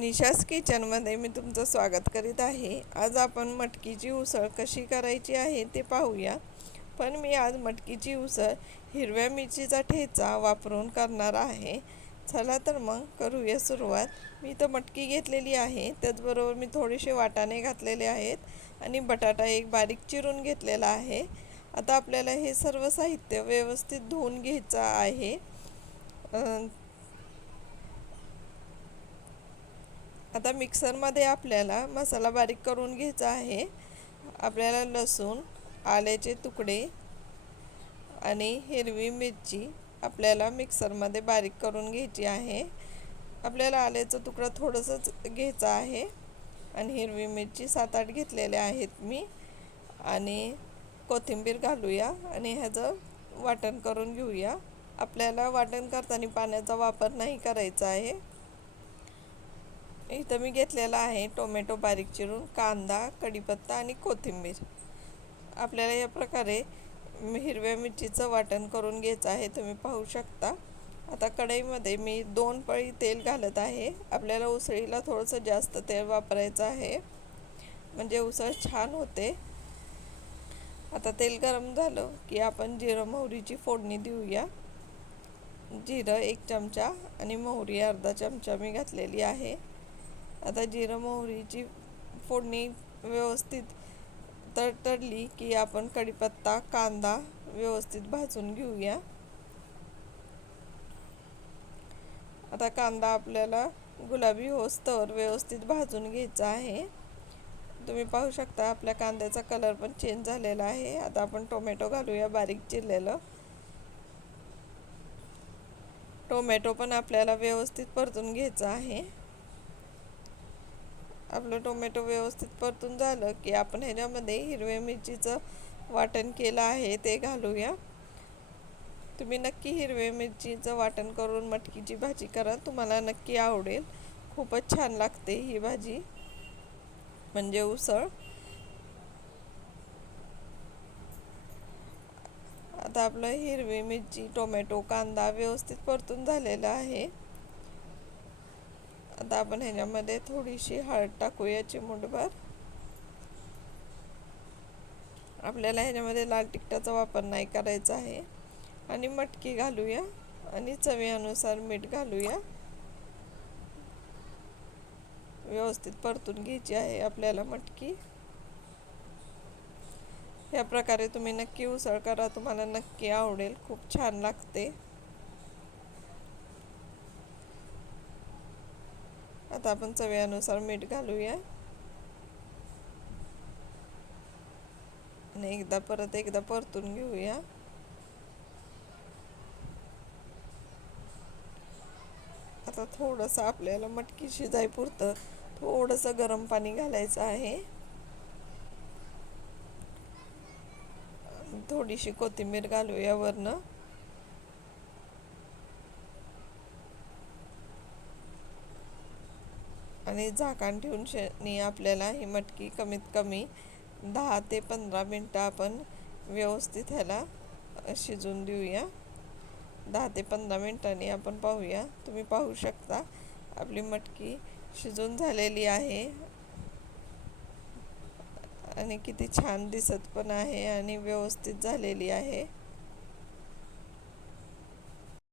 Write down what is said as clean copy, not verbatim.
निशास किचनमध्ये मी तुमचं स्वागत करीत आहे। आज आपण मटकीची उसळ कशी करायची आहे ते पाहूया। पण मी आज मटकीची उसळ हिरव्या मिरचीचा ठेचा वापरून करणार आहे। चला तर मग करूया सुरुवात। मी तर मटकी घेतलेली आहे, त्याचबरोबर मी थोडेसे वाटाणे घातलेले आहेत आणि बटाटा एक बारीक चिरून घेतलेला आहे। आता आपल्याला हे सर्व साहित्य व्यवस्थित धुवून घ्यायचं आहे। आता मिक्सरमध्ये आपल्याला मसाला बारीक करून घ्यायचा आहे। आपल्याला लसूण, आल्याचे तुकडे आणि हिरवी मिरची आपल्याला मिक्सरमध्ये बारीक करून घ्यायची आहे। आपल्याला आल्याचा तुकडा थोडंसंच घ्यायचा आहे आणि हिरवी मिरची 7-8 घेतलेले आहेत मी। आणि कोथिंबीर घालूया आणि ह्याचं वाटण करून घेऊया। आपल्याला वाटण करताना पाण्याचा वापर नाही करायचा आहे। इथं मी घेतलेला आहे टोमॅटो बारीक चिरून, कांदा, कढीपत्ता आणि कोथिंबीर। आपल्याला या प्रकारे हिरव्या मिरचीचं वाटण करून घ्यायचं आहे, तुम्ही पाहू शकता। आता कढईमध्ये मी 2 पळी तेल घालत आहे। आपल्याला उसळीला थोडंसं जास्त तेल वापरायचं आहे, म्हणजे उसळ छान होते। आता तेल गरम झालं की आपण जिरं मोहरीची फोडणी देऊया। जिरं 1 चमचा आणि मोहरी अर्धा चमचा मी घातलेली आहे। आता जिरं मोहरीची फोडणी व्यवस्थित तडतडली की आपण कढीपत्ता, कांदा व्यवस्थित भाजून घेऊया। आता कांदा आपल्याला गुलाबी होईस्तोवर व्यवस्थित भाजून घ्यायचा आहे। तुम्ही पाहू शकता आपल्या कांद्याचा कलर पण चेंज झालेला आहे। आता आपण टोमॅटो घालूया बारीक चिरलेलं। टोमॅटो पण आपल्याला व्यवस्थित परतून घ्यायचं आहे। आपलं टोमॅटो व्यवस्थित परतून झालं की आपण ह्याच्यामध्ये हिरव्या मिरचीचं वाटण केलं आहे ते घालूया। तुम्ही नक्की हिरव्या मिरचीचं वाटण करून मटकीची भाजी करा, तुम्हाला नक्की आवडेल। खूपच छान लागते ही भाजी, म्हणजे उसळ। आता आपलं हिरवी मिरची, टोमॅटो, कांदा व्यवस्थित परतून झालेला आहे। आता आपण ह्याच्यामध्ये थोडीशी हळद टाकूया, चिमूटभर। आपल्याला ह्याच्यामध्ये लाल तिखटाचा वापर नाही करायचा आहे। आणि मटकी घालूया आणि चवीनुसार मीठ घालूया। व्यवस्थित परतून घ्यायची आहे आपल्याला मटकी। या प्रकारे तुम्ही नक्की उसळ करा, तुम्हाला नक्की आवडेल, खूप छान लागते। आता आपण चवीनुसार मीठ घालूया आणि परत एकदा परतून घेऊया। आता थोडंसं आपल्याला मटकी शिजायपुरतं थोडंसं गरम पाणी घालायचं आहे। थोडीशी कोथिंबीर घालूया वरनं। आणि झाकण ठेवून आपल्याला ही मटकी कमीत कमी 10 ते 15 मिनटं आपण व्यवस्थित ह्याला शिजून देऊया। 10 ते 15 मिनिटांनी आपण पाहूया। तुम्ही पाहू शकता आपली मटकी शिजून झालेली आहे आणि किती छान दिसत पण आहे आणि व्यवस्थित झालेली आहे।